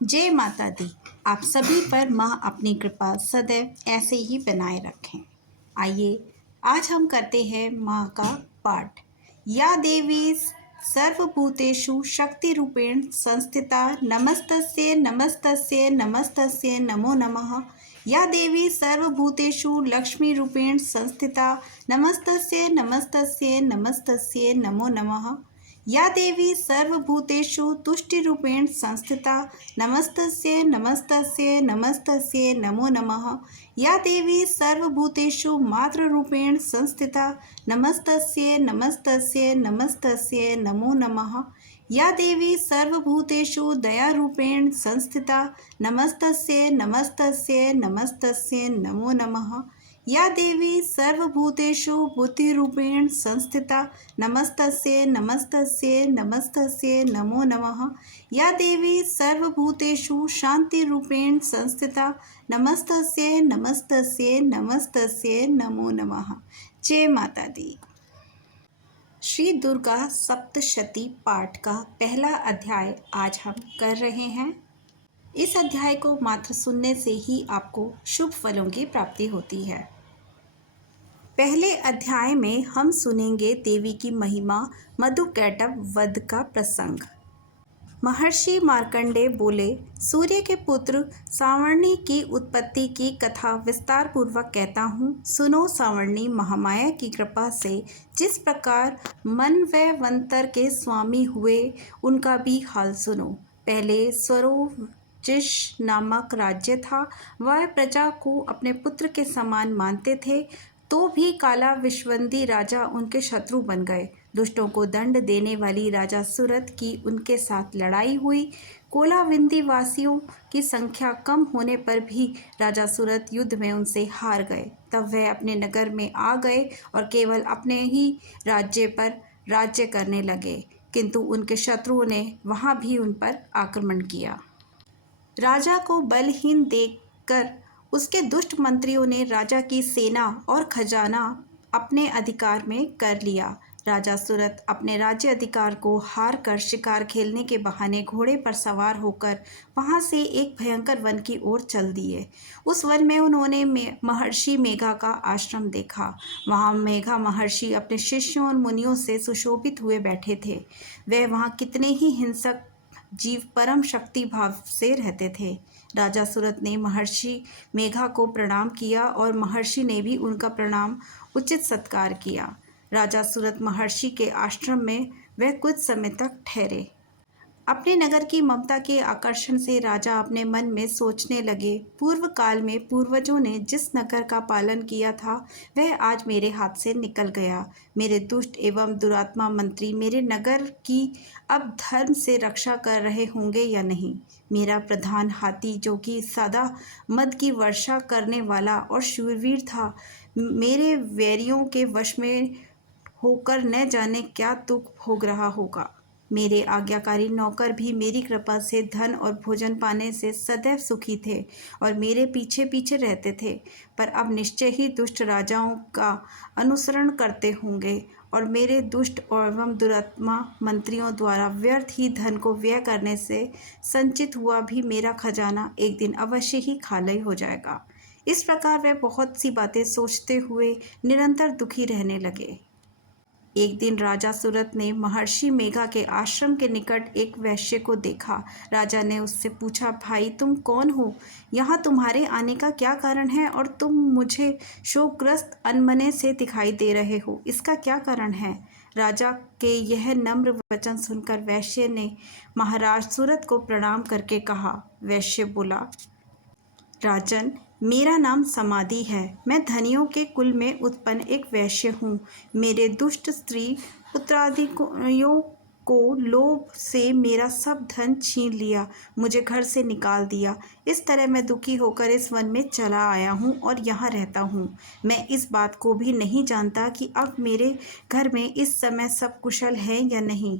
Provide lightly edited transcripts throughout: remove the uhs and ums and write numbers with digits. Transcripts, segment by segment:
जय माता दी। आप सभी पर माँ अपनी कृपा सदैव ऐसे ही बनाए रखें। आइए आज हम करते हैं माँ का पाठ। या देवी सर्वभूतेषु शक्ति रूपेण संस्थिता नमस्तस्यै नमस्तस्यै नमस्तस्यै नमो नमः। या देवी सर्वभूतेषु लक्ष्मी रूपेण संस्थिता नमस्तस्यै नमस्तस्यै नमस्तस्यै नमो नमः। या देवी सर्वभूतेषु तुष्टिरूपेण संस्थिता नमस्तस्यै नमस्तस्यै नमस्तस्यै नमो नमः। या देवी सर्वभूतेषु मातृरूपेण संस्थिता नमस्तस्यै नमस्तस्यै नमस्तस्यै नमो नमः। या देवी सर्वभूतेषु दयारूपेण संस्थिता नमस्तस्यै नमस्तस्यै नमस्तस्यै नमो नमः। या देवी सर्वभूतेषु बुद्धिरूपेण संस्थिता नमस्तस्यै नमस्तस्यै नमस्तस्यै नमो नमः। या देवी सर्वभूतेषु शान्तिरूपेण संस्थिता नमस्तस्यै नमस्तस्यै नमस्तस्यै नमो नमः। जय माता दी। श्री दुर्गा सप्तशती पाठ का पहला अध्याय आज हम कर रहे हैं। इस अध्याय को मात्र सुनने से ही आपको शुभ फलों की प्राप्ति होती है। पहले अध्याय में हम सुनेंगे देवी की महिमा, मधुकैटभ वध का प्रसंग। महर्षि मार्कंडेय बोले, सूर्य के पुत्र सांवर्णी की उत्पत्ति की कथा विस्तार पूर्वक कहता हूँ। सुनो। सांवर्णी महामाया की कृपा से जिस प्रकार मनवंतर के स्वामी हुए, उनका भी हाल सुनो। पहले स्वरोचिष नामक राज्य था। वह प्रजा को अपने पुत्र के समान मानते थे, तो भी काला विश्वंदी राजा उनके शत्रु बन गए। दुष्टों को दंड देने वाली राजा सुरत की उनके साथ लड़ाई हुई। कोलाविंदी वासियों की संख्या कम होने पर भी राजा सुरत युद्ध में उनसे हार गए। तब वह अपने नगर में आ गए और केवल अपने ही राज्य पर राज्य करने लगे, किंतु उनके शत्रुओं ने वहां भी उन पर आक्रमण किया। राजा को बलहीन देखकर उसके दुष्ट मंत्रियों ने राजा की सेना और खजाना अपने अधिकार में कर लिया। राजा सुरत अपने राज्य अधिकार को हार कर शिकार खेलने के बहाने घोड़े पर सवार होकर वहां से एक भयंकर वन की ओर चल दिए। उस वन में उन्होंने महर्षि मेघा का आश्रम देखा। वहां मेघा महर्षि अपने शिष्यों और मुनियों से सुशोभित हुए बैठे थे। वे वहां कितने ही हिंसक जीव परम शक्ति भाव से रहते थे। राजा सुरत ने महर्षि मेघा को प्रणाम किया और महर्षि ने भी उनका प्रणाम उचित सत्कार किया। राजा सुरत महर्षि के आश्रम में वह कुछ समय तक ठहरे। अपने नगर की ममता के आकर्षण से राजा अपने मन में सोचने लगे, पूर्व काल में पूर्वजों ने जिस नगर का पालन किया था, वह आज मेरे हाथ से निकल गया। मेरे दुष्ट एवं दुरात्मा मंत्री मेरे नगर की अब धर्म से रक्षा कर रहे होंगे या नहीं। मेरा प्रधान हाथी, जो कि सदा मद की वर्षा करने वाला और शूरवीर था, मेरे वैरियों के वश में होकर न जाने क्या दुख भोग रहा होगा। मेरे आज्ञाकारी नौकर भी मेरी कृपा से धन और भोजन पाने से सदैव सुखी थे और मेरे पीछे पीछे रहते थे, पर अब निश्चय ही दुष्ट राजाओं का अनुसरण करते होंगे और मेरे दुष्ट एवं दुरात्मा मंत्रियों द्वारा व्यर्थ ही धन को व्यय करने से संचित हुआ भी मेरा खजाना एक दिन अवश्य ही खाली हो जाएगा। इस प्रकार वे बहुत सी बातें सोचते हुए निरंतर दुखी रहने लगे। एक दिन राजा सुरत ने महर्षि मेघा के आश्रम के निकट एक वैश्य को देखा। राजा ने उससे पूछा, भाई तुम कौन हो? यहाँ तुम्हारे आने का क्या कारण है और तुम मुझे शोकग्रस्त अनमने से दिखाई दे रहे हो, इसका क्या कारण है? राजा के यह नम्र वचन सुनकर वैश्य ने महाराज सुरत को प्रणाम करके कहा। वैश्य बोला, राजन, मेरा नाम समाधि है। मैं धनियों के कुल में उत्पन्न एक वैश्य हूँ। मेरे दुष्ट स्त्री पुत्रादियों को लोभ से मेरा सब धन छीन लिया, मुझे घर से निकाल दिया। इस तरह मैं दुखी होकर इस वन में चला आया हूँ और यहाँ रहता हूँ। मैं इस बात को भी नहीं जानता कि अब मेरे घर में इस समय सब कुशल है या नहीं।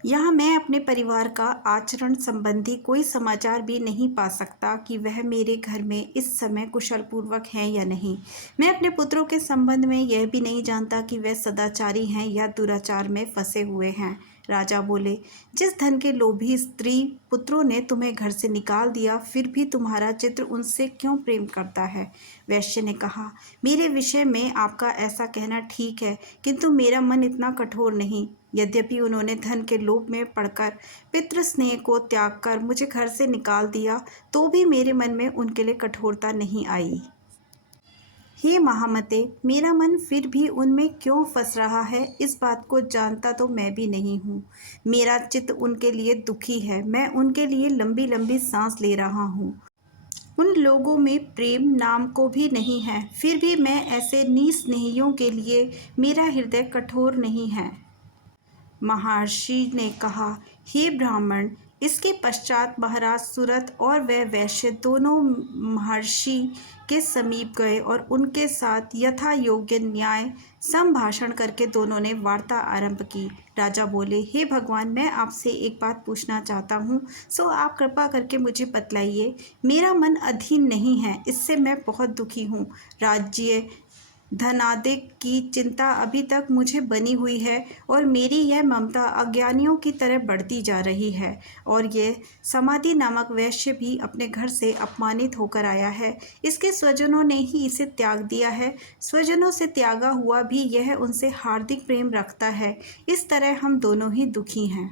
यहाँ मैं अपने परिवार का आचरण संबंधी कोई समाचार भी नहीं पा सकता कि वह मेरे घर में इस समय कुशल पूर्वक हैं या नहीं। मैं अपने पुत्रों के संबंध में यह भी नहीं जानता कि वे सदाचारी हैं या दुराचार में फंसे हुए हैं। राजा बोले, जिस धन के लोभी स्त्री पुत्रों ने तुम्हें घर से निकाल दिया, फिर भी तुम्हारा चित्र उनसे क्यों प्रेम करता है? वैश्य ने कहा, मेरे विषय में आपका ऐसा कहना ठीक है, किंतु मेरा मन इतना कठोर नहीं। यद्यपि उन्होंने धन के लोभ में पड़कर पितृस्नेह को त्याग कर मुझे घर से निकाल दिया, तो भी मेरे मन में उनके लिए कठोरता नहीं आई। हे महामते, मेरा मन फिर भी उनमें क्यों फंस रहा है, इस बात को जानता तो मैं भी नहीं हूँ। मेरा चित्त उनके लिए दुखी है, मैं उनके लिए लंबी लंबी सांस ले रहा हूँ। उन लोगों में प्रेम नाम को भी नहीं है, फिर भी मैं ऐसे निस्नेहियों के लिए मेरा हृदय कठोर नहीं है। महर्षि ने कहा, हे ब्राह्मण, इसके पश्चात महाराज सुरथ और वह वैश्य दोनों महर्षि के समीप गए और उनके साथ यथा योग्य न्याय संभाषण करके दोनों ने वार्ता आरंभ की। राजा बोले, हे भगवान, मैं आपसे एक बात पूछना चाहता हूँ, सो आप कृपा करके मुझे बतलाइए। मेरा मन अधीन नहीं है, इससे मैं बहुत दुखी हूँ। राज्य धनादिक की चिंता अभी तक मुझे बनी हुई है और मेरी यह ममता अज्ञानियों की तरह बढ़ती जा रही है। और यह समाधि नामक वैश्य भी अपने घर से अपमानित होकर आया है। इसके स्वजनों ने ही इसे त्याग दिया है। स्वजनों से त्यागा हुआ भी यह उनसे हार्दिक प्रेम रखता है। इस तरह हम दोनों ही दुखी हैं।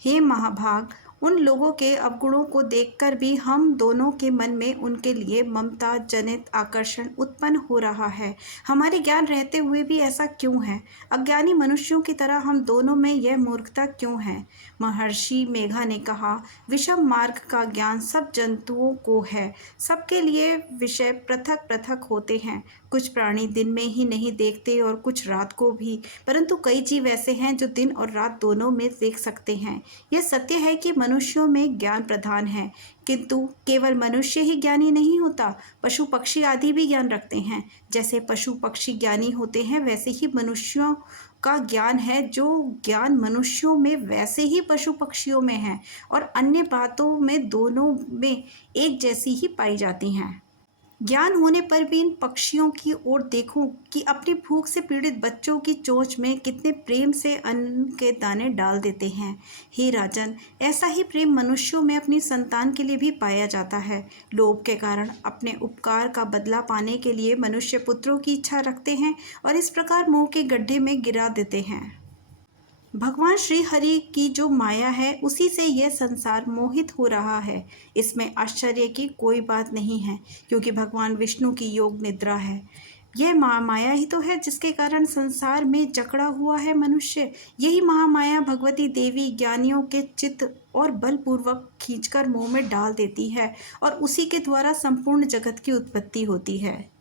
हे महाभाग, उन लोगों के अवगुणों को देखकर भी हम दोनों के मन में उनके लिए ममता जनित आकर्षण उत्पन्न हो रहा है। हमारे ज्ञान रहते हुए भी ऐसा क्यों है? अज्ञानी मनुष्यों की तरह हम दोनों में यह मूर्खता क्यों है? महर्षि मेघा ने कहा, विषम मार्ग का ज्ञान सब जंतुओं को है। सबके लिए विषय पृथक पृथक होते हैं। कुछ प्राणी दिन में ही नहीं देखते और कुछ रात को भी, परंतु कई जीव ऐसे हैं जो दिन और रात दोनों में देख सकते हैं। यह सत्य है कि मनुष्यों में ज्ञान प्रधान है, किंतु केवल मनुष्य ही ज्ञानी नहीं होता, पशु पक्षी आदि भी ज्ञान रखते हैं। जैसे पशु पक्षी ज्ञानी होते हैं, वैसे ही मनुष्यों का ज्ञान है। जो ज्ञान मनुष्यों में वैसे ही पशु पक्षियों में है और अन्य बातों में दोनों में एक जैसी ही पाई जाती हैं। ज्ञान होने पर भी इन पक्षियों की ओर देखो कि अपनी भूख से पीड़ित बच्चों की चोंच में कितने प्रेम से अन्न के दाने डाल देते हैं। हे राजन, ऐसा ही प्रेम मनुष्यों में अपनी संतान के लिए भी पाया जाता है। लोभ के कारण अपने उपकार का बदला पाने के लिए मनुष्य पुत्रों की इच्छा रखते हैं और इस प्रकार मोह के गड्ढे में गिरा देते हैं। भगवान श्री हरि की जो माया है, उसी से यह संसार मोहित हो रहा है। इसमें आश्चर्य की कोई बात नहीं है, क्योंकि भगवान विष्णु की योग निद्रा है। यह महामाया ही तो है जिसके कारण संसार में जकड़ा हुआ है मनुष्य। यही महामाया भगवती देवी ज्ञानियों के चित्त और बलपूर्वक खींचकर मोह में डाल देती है और उसी के द्वारा संपूर्ण जगत की उत्पत्ति होती है।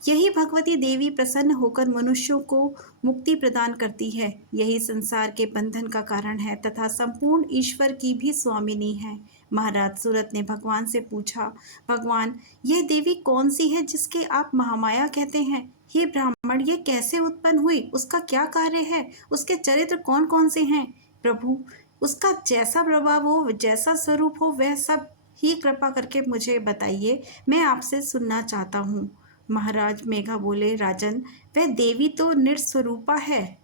यही भगवती देवी प्रसन्न होकर मनुष्यों को मुक्ति प्रदान करती है। यही संसार के बंधन का कारण है तथा संपूर्ण ईश्वर की भी स्वामिनी है। महाराज सूरत ने भगवान से पूछा, भगवान, यह देवी कौन सी है जिसके आप महामाया कहते हैं? हे ब्राह्मण, यह कैसे उत्पन्न हुई? उसका क्या कार्य है? उसके चरित्र कौन कौन से हैं? प्रभु, उसका जैसा प्रभाव हो, जैसा स्वरूप हो, वह सब ही कृपा करके मुझे बताइए। मैं आपसे सुनना चाहता हूँ। महाराज मेघा बोले, राजन, वह देवी तो निस्वरूपा है,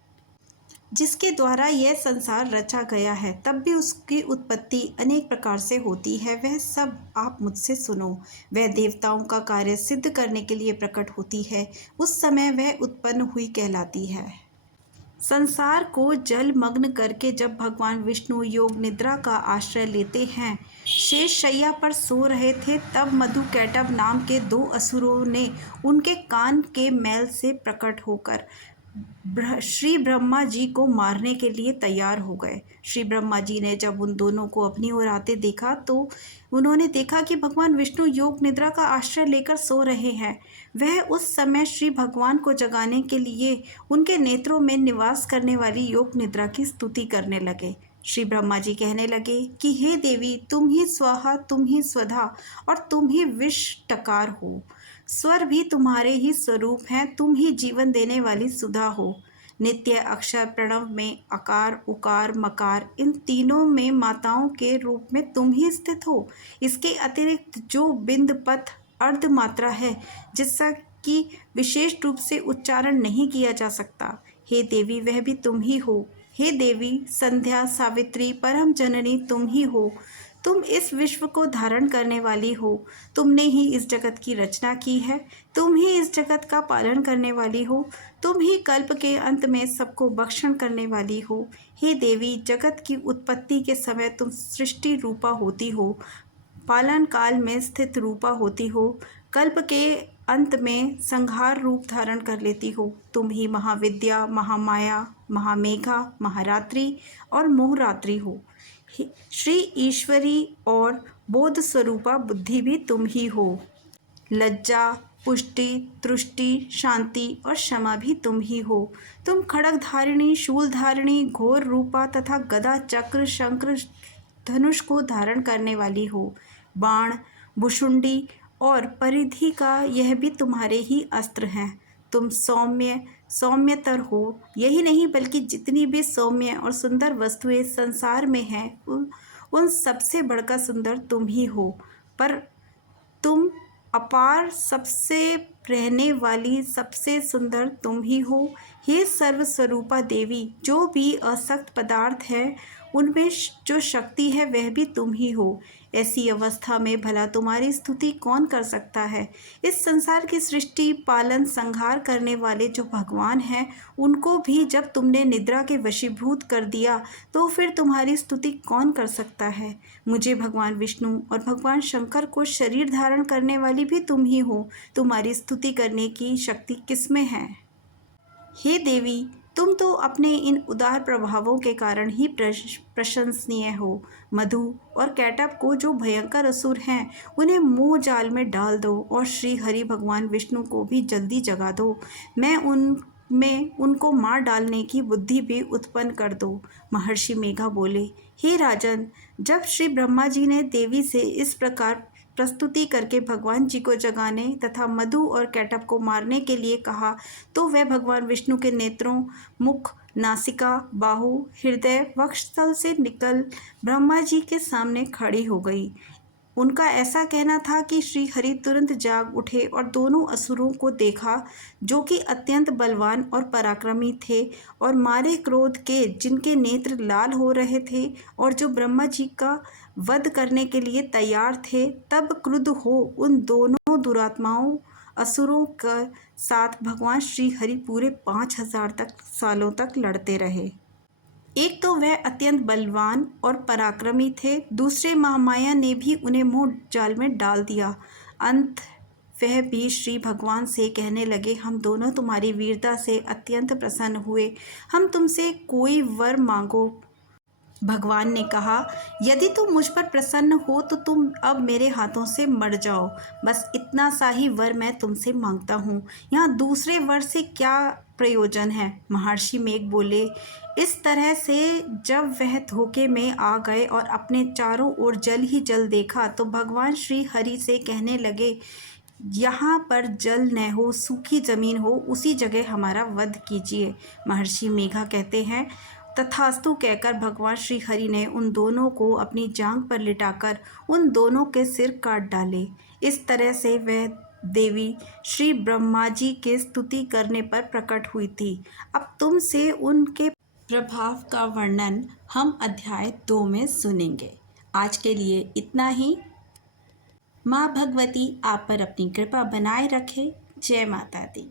जिसके द्वारा यह संसार रचा गया है। तब भी उसकी उत्पत्ति अनेक प्रकार से होती है, वह सब आप मुझसे सुनो। वह देवताओं का कार्य सिद्ध करने के लिए प्रकट होती है, उस समय वह उत्पन्न हुई कहलाती है। संसार को जलमग्न करके जब भगवान विष्णु योग निद्रा का आश्रय लेते हैं, शेष शैया पर सो रहे थे, तब मधुकैटभ नाम के 2 असुरों ने उनके कान के मैल से प्रकट होकर श्री ब्रह्मा जी को मारने के लिए तैयार हो गए। श्री ब्रह्मा जी ने जब उन दोनों को अपनी ओर आते देखा तो उन्होंने देखा कि भगवान विष्णु योग निद्रा का आश्रय लेकर सो रहे हैं। वह उस समय श्री भगवान को जगाने के लिए उनके नेत्रों में निवास करने वाली योग निद्रा की स्तुति करने लगे। श्री ब्रह्मा जी कहने लगे कि हे देवी, तुम ही स्वाहा, तुम ही स्वधा और तुम ही विष्टकार हो। स्वर भी तुम्हारे ही स्वरूप हैं, तुम ही जीवन देने वाली सुधा हो। नित्य अक्षर प्रणव में अकार, उकार, मकार, इन तीनों में माताओं के रूप में तुम ही स्थित हो। इसके अतिरिक्त जो बिंद पथ अर्ध मात्रा है, जिसका कि विशेष रूप से उच्चारण नहीं किया जा सकता, हे देवी, वह भी तुम ही हो। हे देवी संध्या सावित्री परम जननी तुम ही हो। तुम इस विश्व को धारण करने वाली हो। तुमने ही इस जगत की रचना की है। तुम ही इस जगत का पालन करने वाली हो। तुम ही कल्प के अंत में सबको भक्षण करने वाली हो। हे देवी जगत की उत्पत्ति के समय तुम सृष्टि रूपा होती हो, पालन काल में स्थित रूपा होती हो, कल्प के अंत में संहार रूप धारण कर लेती हो। तुम ही महाविद्या, महामाया, महामेघा, महारात्रि और मोहरात्रि हो। श्री ईश्वरी और बोध स्वरूपा बुद्धि भी तुम ही हो। लज्जा, पुष्टि, तुष्टि, शांति और क्षमा भी तुम ही हो। तुम खड्ग धारिणी, शूल धारिणी, घोर रूपा तथा गदा, चक्र, शंख, धनुष को धारण करने वाली हो। बाण, भुशुंडी और परिधि का यह भी तुम्हारे ही अस्त्र हैं। तुम सौम्यतर हो। यही नहीं बल्कि जितनी भी सौम्य और सुंदर वस्तुएं संसार में हैं उन सबसे बढ़कर सुंदर तुम ही हो। पर तुम अपार सबसे रहने वाली सबसे सुंदर तुम ही हो। हे सर्वस्वरूपा देवी, जो भी असक्त पदार्थ है उनमें जो शक्ति है वह भी तुम ही हो। ऐसी अवस्था में भला तुम्हारी स्तुति कौन कर सकता है। इस संसार की सृष्टि, पालन, संहार करने वाले जो भगवान हैं उनको भी जब तुमने निद्रा के वशीभूत कर दिया तो फिर तुम्हारी स्तुति कौन कर सकता है। मुझे भगवान विष्णु और भगवान शंकर को शरीर धारण करने वाली भी तुम ही हो। तुम्हारी स्तुति करने की शक्ति किसमें है। हे देवी, तुम तो अपने इन उदार प्रभावों के कारण ही प्रशंसनीय हो। मधु और कैटभ को, जो भयंकर असुर हैं, उन्हें मोह जाल में डाल दो और श्री हरि भगवान विष्णु को भी जल्दी जगा दो। उनको मार डालने की बुद्धि भी उत्पन्न कर दो। महर्षि मेघा बोले, हे राजन, जब श्री ब्रह्मा जी ने देवी से इस प्रकार प्रस्तुति करके भगवान जी को जगाने तथा मधु और कैटभ को मारने के लिए कहा तो वह भगवान विष्णु के नेत्रों, मुख, नासिका, बाहु, हृदय, वक्षस्थल से निकल ब्रह्मा जी के सामने खड़ी हो गई। उनका ऐसा कहना था कि श्री हरि तुरंत जाग उठे और दोनों असुरों को देखा, जो कि अत्यंत बलवान और पराक्रमी थे और मारे क्रोध के जिनके नेत्र लाल हो रहे थे और जो ब्रह्मा जी का वध करने के लिए तैयार थे, तब क्रुद्ध हो उन दोनों दुरात्माओं असुरों का साथ भगवान श्री हरि पूरे 5000 सालों तक लड़ते रहे। एक तो वह अत्यंत बलवान और पराक्रमी थे, दूसरे महामाया ने भी उन्हें मोह जाल में डाल दिया। अंत वह भी श्री भगवान से कहने लगे, हम दोनों तुम्हारी वीरता से अत्यंत प्रसन्न हुए, हम तुमसे कोई वर मांगो। भगवान ने कहा, यदि तुम मुझ पर प्रसन्न हो तो तुम अब मेरे हाथों से मर जाओ। बस इतना सा ही वर मैं तुमसे मांगता हूँ, यहाँ दूसरे वर से क्या प्रयोजन है। महर्षि मेघ बोले, इस तरह से जब वह धोखे में आ गए और अपने चारों ओर जल ही जल देखा तो भगवान श्री हरि से कहने लगे, यहाँ पर जल न हो, सूखी जमीन हो, उसी जगह हमारा वध कीजिए। महर्षि मेघा कहते हैं, तथास्तु कहकर भगवान श्री हरि ने उन दोनों को अपनी जांघ पर लिटाकर उन दोनों के सिर काट डाले। इस तरह से वह देवी श्री ब्रह्मा जी के स्तुति करने पर प्रकट हुई थी। अब तुमसे उनके प्रभाव का वर्णन हम अध्याय 2 में सुनेंगे। आज के लिए इतना ही। माँ भगवती आप पर अपनी कृपा बनाए रखे। जय माता दी।